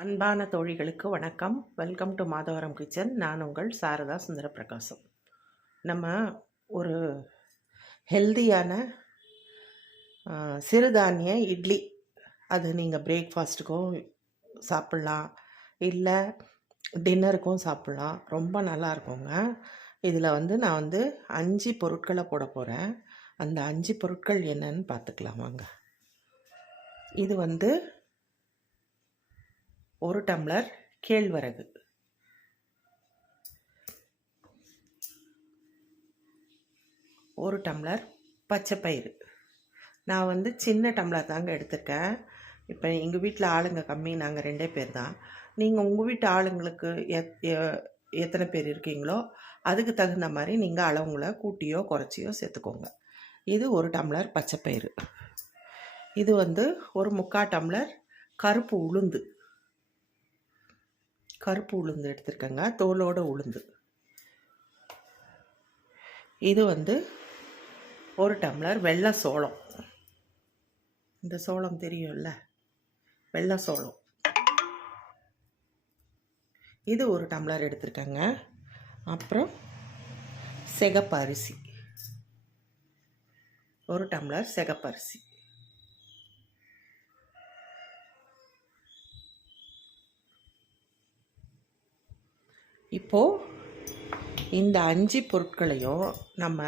அன்பான தோழிகளுக்கு வணக்கம். Welcome to Madhavaram kitchen நான் உங்கள் சாரதா சுந்தர பிரகாசம் நம்ம ஒரு ஹெல்தியான சிறுதானிய இட்லி. அது நீங்கள் பிரேக்ஃபாஸ்ட்டுக்கும் சாப்பிட்லாம். இல்லை டின்னருக்கும் சாப்பிட்லாம். ரொம்ப நல்லா இருக்குங்க. இதில் வந்து நான் வந்து அஞ்சு பொருட்களை போட போகிறேன் அந்த அஞ்சு பொருட்கள் என்னன்னு பார்த்துக்கலாம் வாங்க. இது வந்து ஒரு டம்ளர் கேழ்வரகு. ஒரு டம்ளர் பச்சைப்பயிறு. நான் வந்து சின்ன டம்ளர் தாங்க எடுத்திருக்கேன். இப்போ எங்கள் வீட்டில் ஆளுங்க கம்மி நாங்கள் ரெண்டே பேர் தான். நீங்கள் உங்கள் வீட்டு ஆளுங்களுக்கு எத் எத்தனை பேர் இருக்கீங்களோ அதுக்கு தகுந்த மாதிரி நீங்கள் அளவுங்களை கூட்டியோ குறைச்சியோ சேர்த்துக்கோங்க. இது ஒரு டம்ளர் பச்சைப்பயிறு. இது வந்து ஒரு முக்கால் டம்ளர் கருப்பு உளுந்து. கருப்பு உளுந்து எடுத்திருக்கேங்க. தோலோட உளுந்து. இது வந்து ஒரு டம்ளர் வெள்ளை சோளம். இந்த சோளம் தெரியும்ல? வெள்ளை சோளம். இது ஒரு டம்ளர் எடுத்திருக்கேங்க. அப்புறம் சிகப்பரிசி. ஒரு டம்ளர் சிகப்பரிசி. இப்போது இந்த அஞ்சு பொருட்களையும் நம்ம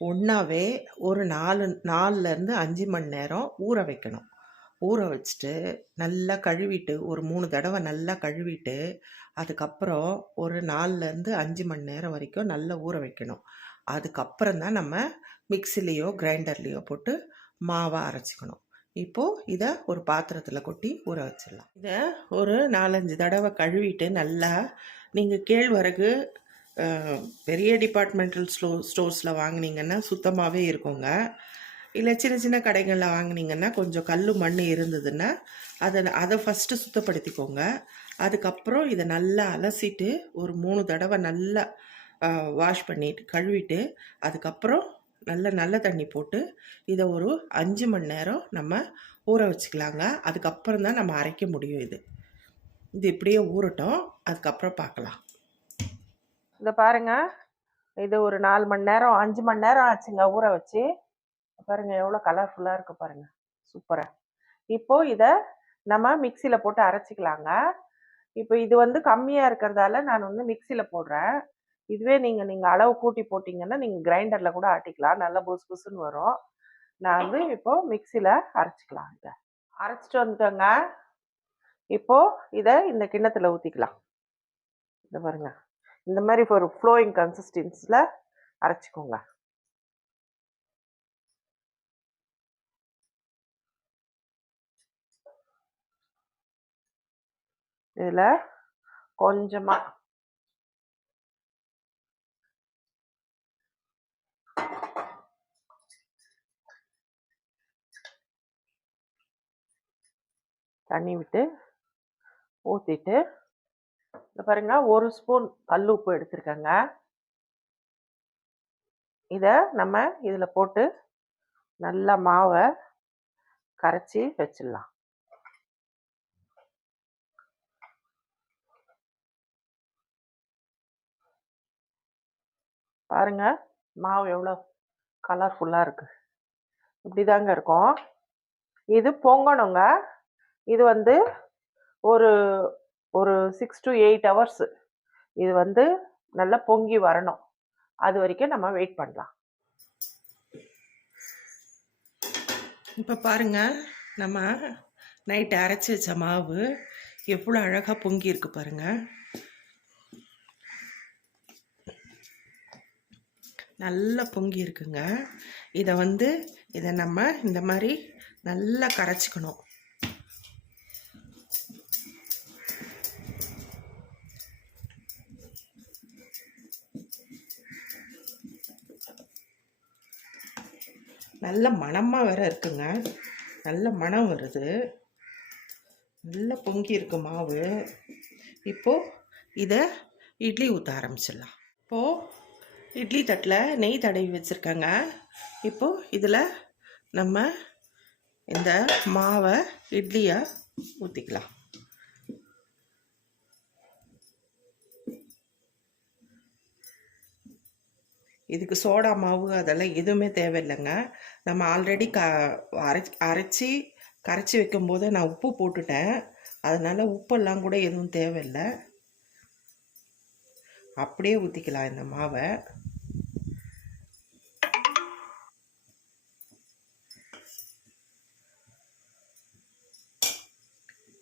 ஒன்றாவே ஒரு நாலு நாலுலேருந்து அஞ்சு மணி நேரம் ஊற வைக்கணும். ஊற வச்சுட்டு நல்லா கழுவிட்டு ஒரு மூணு தடவை நல்லா கழுவிட்டு அதுக்கப்புறம் ஒரு நாலுலேருந்து அஞ்சு மணி நேரம் வரைக்கும் நல்லா ஊற வைக்கணும். அதுக்கப்புறம் தான் நம்ம மிக்சிலேயோ கிரைண்டர்லேயோ போட்டு மாவை அரைச்சிக்கணும். இப்போது இதை ஒரு பாத்திரத்தில் கொட்டி ஊற வச்சிடலாம். இதை ஒரு நாலஞ்சு தடவை கழுவிட்டு நல்லா நீங்கள் கேழ்வரகு பெரிய டிபார்ட்மெண்டல் ஸ்டோ ஸ்டோர்ஸில் வாங்குனீங்கன்னா சுத்தமாகவே இருக்குங்க. இல்லை சின்ன சின்ன கடைகளில் வாங்குனீங்கன்னா கொஞ்சம் கல் மண் இருந்ததுன்னா அதை அதை ஃபஸ்ட்டு சுத்தப்படுத்திக்கோங்க. அதுக்கப்புறம் இதை நல்லா அலசிட்டு ஒரு மூணு தடவை நல்லா வாஷ் பண்ணிட்டு கழுவிட்டு அதுக்கப்புறம் நல்ல நல்ல தண்ணி போட்டு இதை ஒரு அஞ்சு மணி நேரம் நம்ம ஊற வச்சுக்கலாங்க. அதுக்கப்புறம் தான் நம்ம அரைக்க முடியும் இது. இது இப்படியே ஊறட்டும். அதுக்கப்புறம் பார்க்கலாம் இதை பாருங்க. இது ஒரு நாலு மணி நேரம் அஞ்சு மணி நேரம் ஆச்சுங்க ஊற வச்சு. பாருங்கள் எவ்வளோ கலர்ஃபுல்லாக இருக்குது பாருங்கள் சூப்பராக இப்போது இதை நம்ம மிக்சியில் போட்டு அரைச்சிக்கலாங்க. இப்போ இது வந்து கம்மியாக இருக்கிறதால நான் வந்து மிக்சியில் போடுறேன். இதுவே நீங்கள் நீங்கள் அளவு கூட்டி போட்டிங்கன்னா நீங்கள் கிரைண்டரில் கூட ஆட்டிக்கலாம். நல்லா புசு புசுன்னு வரும். நான் வந்து இப்போது மிக்சியில் அரைச்சிக்கலாம் இதை. அரைச்சிட்டு வந்துட்டோங்க. இப்போ இதை இந்த கிண்ணத்தில் ஊற்றிக்கலாம் இதை பாருங்க. இந்த மாதிரி ஒரு ஃப்ளோயிங் கன்சிஸ்டன்ஸில் அரைச்சிக்கோங்க. இதில் கொஞ்சமாக தண்ணி விட்டு ஊற்றிட்டு இந்த பாருங்க ஒரு ஸ்பூன் கல் உப்பு எடுத்திருக்கேங்க. இதை நம்ம இதில் போட்டு நல்லா மாவை கரைச்சி வச்சிடலாம். பாருங்க மாவு எவ்வளோ கலர்ஃபுல்லாக இருக்குது இப்படி தாங்க இருக்கும். இது பொங்கணுங்க. இது வந்து ஒரு ஒரு சிக்ஸ் டு எயிட் ஹவர்ஸ் இது வந்து நல்லா பொங்கி வரணும். அது வரைக்கும் நம்ம வெயிட் பண்ணலாம். இப்போ பாருங்க நம்ம நைட்டு அரைச்சி வச்ச மாவு எவ்வளோ அழகாக பொங்கி இருக்கு பாருங்க. நல்லா பொங்கி இருக்குங்க. இதை வந்து இதை நம்ம இந்த மாதிரி நல்லா கரைச்சிக்கணும். நல்ல மணமாக வேற இருக்குங்க. நல்ல மணம் வருது. நல்லா பொங்கி இருக்கு மாவு. இப்போது இதை இட்லி ஊற்ற ஆரம்பிச்சிடலாம். இப்போது இட்லி தட்டில் நெய் தடவி வச்சுருக்கேங்க. இப்போது இதில் நம்ம இந்த மாவை இட்லியை ஊற்றிக்கலாம் இதுக்கு சோடா மாவு அதெல்லாம் எதுவுமே தேவையில்லைங்க. நம்ம ஆல்ரெடி க அரைச்சி அரைச்சி கரைச்சி வைக்கும்போது நான் உப்பு போட்டுட்டேன். அதனால் உப்பெல்லாம் கூட எதுவும் தேவையில்லை. அப்படியே ஊற்றிக்கலாம் இந்த மாவை.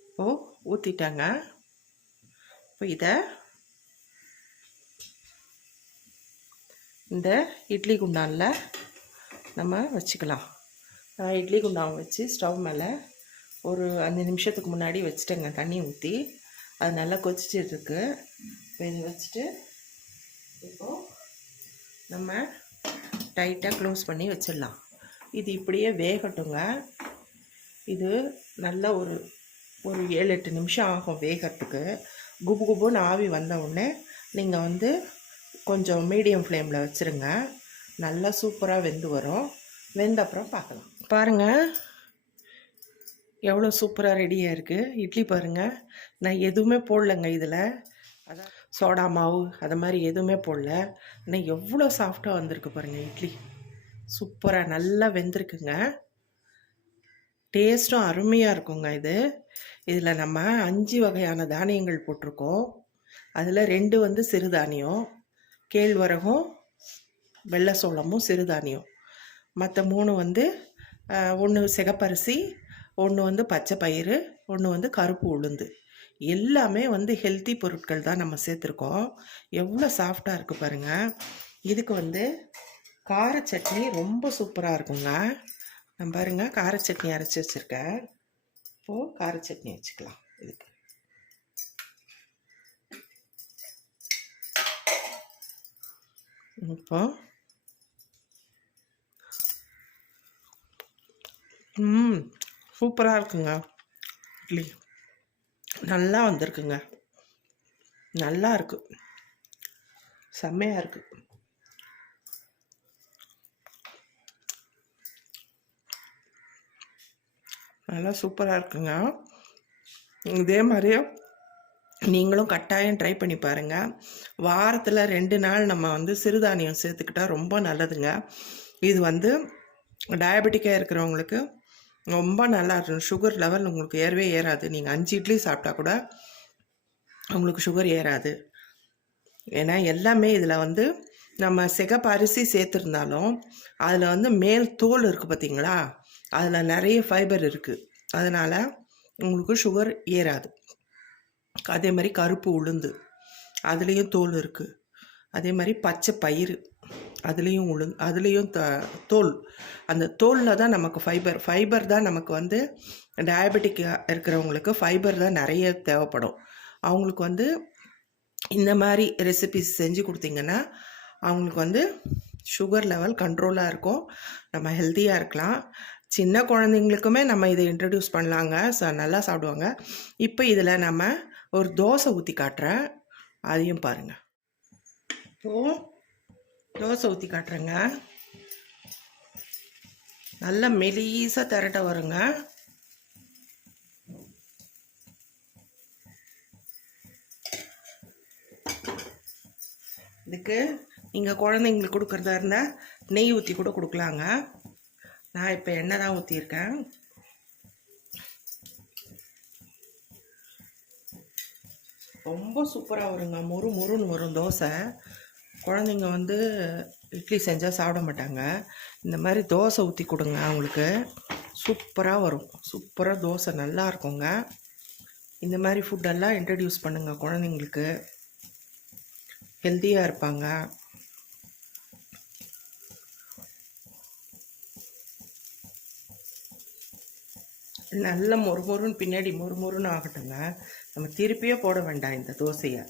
இப்போ ஊற்றிட்டாங்க இப்போ இதை இந்த இட்லி குண்டானில் நம்ம வச்சுக்கலாம். நான் இட்லி குண்டான் வச்சு ஸ்டவ் மேலே ஒரு அஞ்சு நிமிஷத்துக்கு முன்னாடி வச்சுட்டேங்க தண்ணி ஊற்றி அது நல்லா கொதிச்சிட்டு இருக்கு. இப்போ இதை வச்சுட்டு இப்போது நம்ம டைட்டாக க்ளோஸ் பண்ணி வச்சிடலாம். இது இப்படியே வேகட்டுங்க. இது நல்ல ஒரு ஒரு ஏழு எட்டு நிமிஷம் ஆகும் வேகறதுக்கு. குபு குபுன்னு ஆவி வந்த உடனே நீங்கள் வந்து கொஞ்சம் மீடியம் ஃப்ளேமில் வச்சுருங்க. நல்லா சூப்பராக வெந்து வரும். வெந்த அப்புறம் பார்க்கலாம். பாருங்கள் எவ்வளோ சூப்பராக ரெடியாக இருக்குது இட்லி பாருங்கள் நான் எதுவுமே போடலங்க இதில். அதான் சோடா மாவு அது மாதிரி எதுவுமே போடல. ஆனால் எவ்வளோ சாஃப்டாக வந்திருக்கு பாருங்கள் இட்லி. சூப்பராக நல்லா வெந்திருக்குங்க. டேஸ்ட்டும் அருமையாக இருக்குங்க இது. இதில் நம்ம அஞ்சு வகையான தானியங்கள் போட்டிருக்கோம். அதில் ரெண்டு வந்து சிறுதானியம் கேழ்வரகும் வெள்ளை சோளமும் சிறுதானியம். மற்ற மூணு வந்து ஒன்று சிகப்பரிசி ஒன்று வந்து பச்சை பயிறு ஒன்று வந்து கருப்பு உளுந்து. எல்லாமே வந்து ஹெல்த்தி பொருட்கள் தான் நம்ம சேர்த்துருக்கோம். எவ்வளோ சாஃப்டாக இருக்குது பாருங்கள் இதுக்கு வந்து கார சட்னி ரொம்ப சூப்பராக இருக்குங்க. நான் பாருங்க கார சட்னி அரைச்சி வச்சுருக்கேன். இப்போது கார சட்னி வச்சுக்கலாம் இதுக்கு. இப்போ ம் சூப்பராக இருக்குங்க. இட்லி. நல்லா வந்திருக்குங்க. நல்லா இருக்கு. செம்மையாக இருக்கு. நல்லா சூப்பராக இருக்குங்க. இதே மாதிரியே நீங்களும் கட்டாயம் ட்ரை பண்ணி பாருங்கள் வாரத்தில் ரெண்டு நாள் நம்ம வந்து சிறுதானியம் சேர்த்துக்கிட்டா ரொம்ப நல்லதுங்க. இது வந்து டயபெட்டிக்காக இருக்கிறவங்களுக்கு ரொம்ப நல்லா இருக்கும். சுகர் லெவல் உங்களுக்கு ஏறவே ஏறாது. நீங்கள் அஞ்சு இட்லி சாப்பிட்டா கூட உங்களுக்கு சுகர் ஏறாது. ஏன்னா எல்லாமே இதில் வந்து நம்ம சிகப்பு அரிசி சேர்த்துருந்தாலும் அதில் வந்து மேல் தோல் இருக்குது பார்த்தீங்களா அதில் நிறைய ஃபைபர் இருக்குது அதனால் உங்களுக்கு சுகர் ஏறாது. அதே மாதிரி கருப்பு உளுந்து. அதுலேயும் தோல் இருக்குது அதே மாதிரி பச்சை பயிறு. அதுலேயும் உளு அதுலேயும் த தோல். அந்த தோலில் தான் நமக்கு ஃபைபர் ஃபைபர் தான் நமக்கு வந்து டயபெட்டிக் இருக்கிறவங்களுக்கு ஃபைபர் தான் நிறைய தேவைப்படும். அவங்களுக்கு வந்து இந்த மாதிரி ரெசிபிஸ் செஞ்சு கொடுத்தீங்கன்னா அவங்களுக்கு வந்து சுகர் லெவல் கண்ட்ரோலாக இருக்கும். நம்ம ஹெல்த்தியாக இருக்கலாம். சின்ன குழந்தைங்களுக்குமே நம்ம இதை இன்ட்ரடியூஸ் பண்ணலாங்க. ச நல்லா சாப்பிடுவாங்க. இப்போ இதில் நம்ம ஒரு தோசை ஊற்றி காட்டுறேன். அதையும் பாருங்கள் இப்போது தோசை ஊற்றி காட்டுறேங்க. நல்லா மெலீஸாக திரட்ட வருங்க. இதுக்கு நீங்கள் குழந்தைங்களுக்கு கொடுக்குறதா இருந்தால் நெய் ஊற்றி கூட கொடுக்கலாங்க. நான் இப்போ எண்ணெய் தான் ஊற்றியிருக்கேன் ரொம்ப சூப்பராக வருங்க. மொறு மொறுன்னு வரும் தோசை. குழந்தைங்க வந்து இட்லி செஞ்சால் சாப்பிட மாட்டாங்க. இந்த மாதிரி தோசை ஊற்றி கொடுங்க அவங்களுக்கு. சூப்பராக வரும். சூப்பராக தோசை நல்லா இருக்குங்க. இந்த மாதிரி ஃபுட்டெல்லாம் இன்ட்ரடியூஸ் பண்ணுங்கள் குழந்தைங்களுக்கு. ஹெல்த்தியாக இருப்பாங்க. நல்ல மொறுமொறுன்னு பின்னாடி மொறுமொறுன்னு ஆகட்டுங்க. நம்ம திருப்பியே போட வேண்டாம் இந்த தோசையை.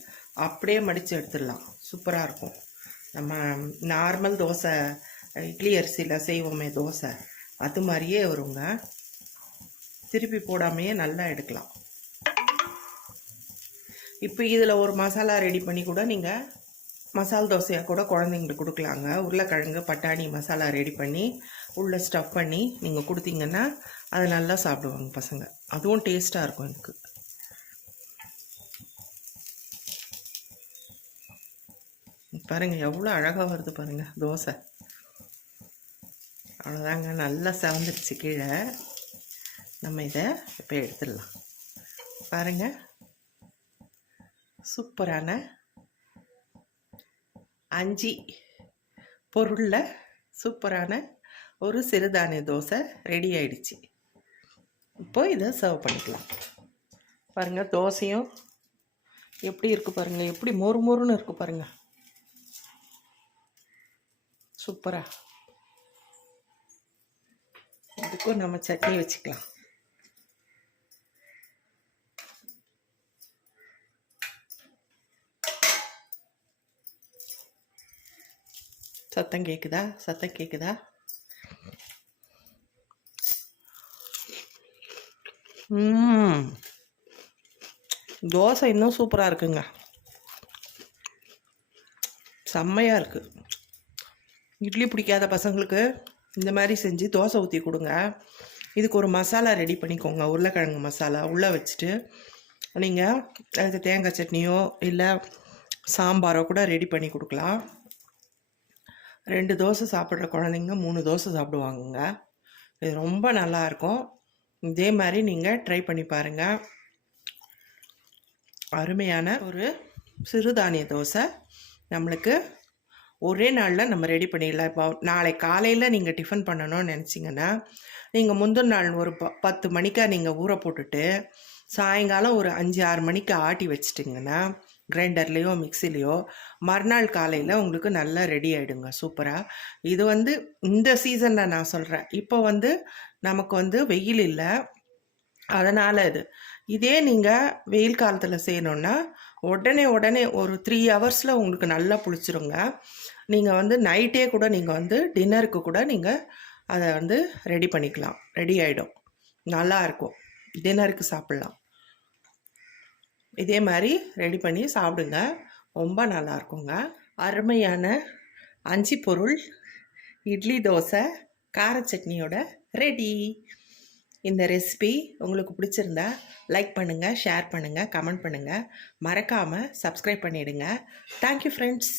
அப்படியே மடித்து எடுத்துடலாம். சூப்பராக இருக்கும். நம்ம நார்மல் தோசை இட்லி அரிசியில் செய்வோமே தோசை அது மாதிரியே வருங்க. திருப்பி போடாமையே நல்லா எடுக்கலாம். இப்போ இதில் ஒரு மசாலா ரெடி பண்ணி கூட நீங்கள் மசால் தோசையாக கூட குழந்தைங்களுக்கு கொடுக்கலாங்க. உருளைக்கிழங்கு பட்டாணி மசாலா ரெடி பண்ணி உள்ளே ஸ்டஃப் பண்ணி நீங்கள் கொடுத்தீங்கன்னா அதை நல்லா சாப்பிடுவாங்க பசங்க. அதுவும் டேஸ்ட்டாக இருக்கும் எனக்கு. பாருங்கள் எவ்வளோ அழகாக வருது பாருங்கள் தோசை. அவ்வளோதாங்க நல்லா செவந்துருச்சு கீழே. நம்ம இதை இப்போ எடுத்துடலாம். பாருங்கள் சூப்பரான அஞ்சு பொருளில் சூப்பரான ஒரு சிறுதானிய தோசை ரெடி ஆயிடுச்சு. இப்போ இதை சர்வ் பண்ணிக்கலாம். பாருங்கள் தோசையும் எப்படி இருக்குது பாருங்கள் எப்படி மொறு மொறுன்னு இருக்குது பாருங்கள் சூப்பராக இதுக்கும் நம்ம சட்னி வச்சுக்கலாம். சத்தம் கேட்குதா சத்தம் கேட்குதா தோசை இன்னும் சூப்பராக இருக்குங்க. செம்மையாக இருக்குது இட்லி பிடிக்காத பசங்களுக்கு இந்த மாதிரி செஞ்சு தோசை ஊற்றி கொடுங்க. இதுக்கு ஒரு மசாலா ரெடி பண்ணிக்கோங்க. உருளைக்கிழங்கு மசாலா உள்ளே வச்சுட்டு நீங்கள் அதுக்கு தேங்காய் சட்னியோ இல்லை சாம்பாரோ கூட ரெடி பண்ணி கொடுக்கலாம். ரெண்டு தோசை சாப்பிட்ற குழந்தைங்க மூணு தோசை சாப்பிடுவாங்கங்க. இது ரொம்ப நல்லாயிருக்கும் இதே மாதிரி நீங்கள் ட்ரை பண்ணி பாருங்கள் அருமையான ஒரு சிறுதானிய தோசை நம்மளுக்கு ஒரே நாளில் நம்ம ரெடி பண்ணிடலாம். இப்போ நாளை காலையில் நீங்கள் டிஃபன் பண்ணணும்னு நினச்சிங்கன்னா நீங்கள் முந்தின நாள் ஒரு ப பத்து மணிக்கா நீங்கள் ஊற போட்டுட்டு சாயங்காலம் ஒரு அஞ்சு ஆறு மணிக்கு ஆட்டி வச்சிட்டிங்கன்னா கிரைண்டர்லேயோ மிக்சிலேயோ மறுநாள் காலையில் உங்களுக்கு நல்லா ரெடி ஆகிடுங்க சூப்பராக இது வந்து இந்த சீசனில் நான் சொல்கிறேன் இப்போ வந்து நமக்கு வந்து வெயில் இல்லை. அதனால் இது. இதே நீங்கள் வெயில் காலத்தில் செய்யணுன்னா உடனே உடனே ஒரு த்ரீ ஹவர்ஸில் உங்களுக்கு நல்லா புளிச்சிருங்க. நீங்கள் வந்து நைட்டே கூட நீங்கள் வந்து டின்னருக்கு கூட நீங்கள் அதை வந்து ரெடி பண்ணிக்கலாம். ரெடி ஆகிடும் நல்லா இருக்கும். டின்னருக்கு சாப்பிட்லாம். இதே மாதிரி ரெடி பண்ணி சாப்பிடுங்க. ரொம்ப நல்லா இருக்குங்க. அருமையான அஞ்சு பொருள் இட்லி தோசை கார சட்னியோட ரெடி இந்த ரெசிபி உங்களுக்கு பிடிச்சிருந்தா லைக் பண்ணுங்கள் ஷேர் பண்ணுங்கள் கமெண்ட் பண்ணுங்கள் மறக்காமல் சப்ஸ்கிரைப் பண்ணிவிடுங்க தேங்க்யூ ஃப்ரெண்ட்ஸ்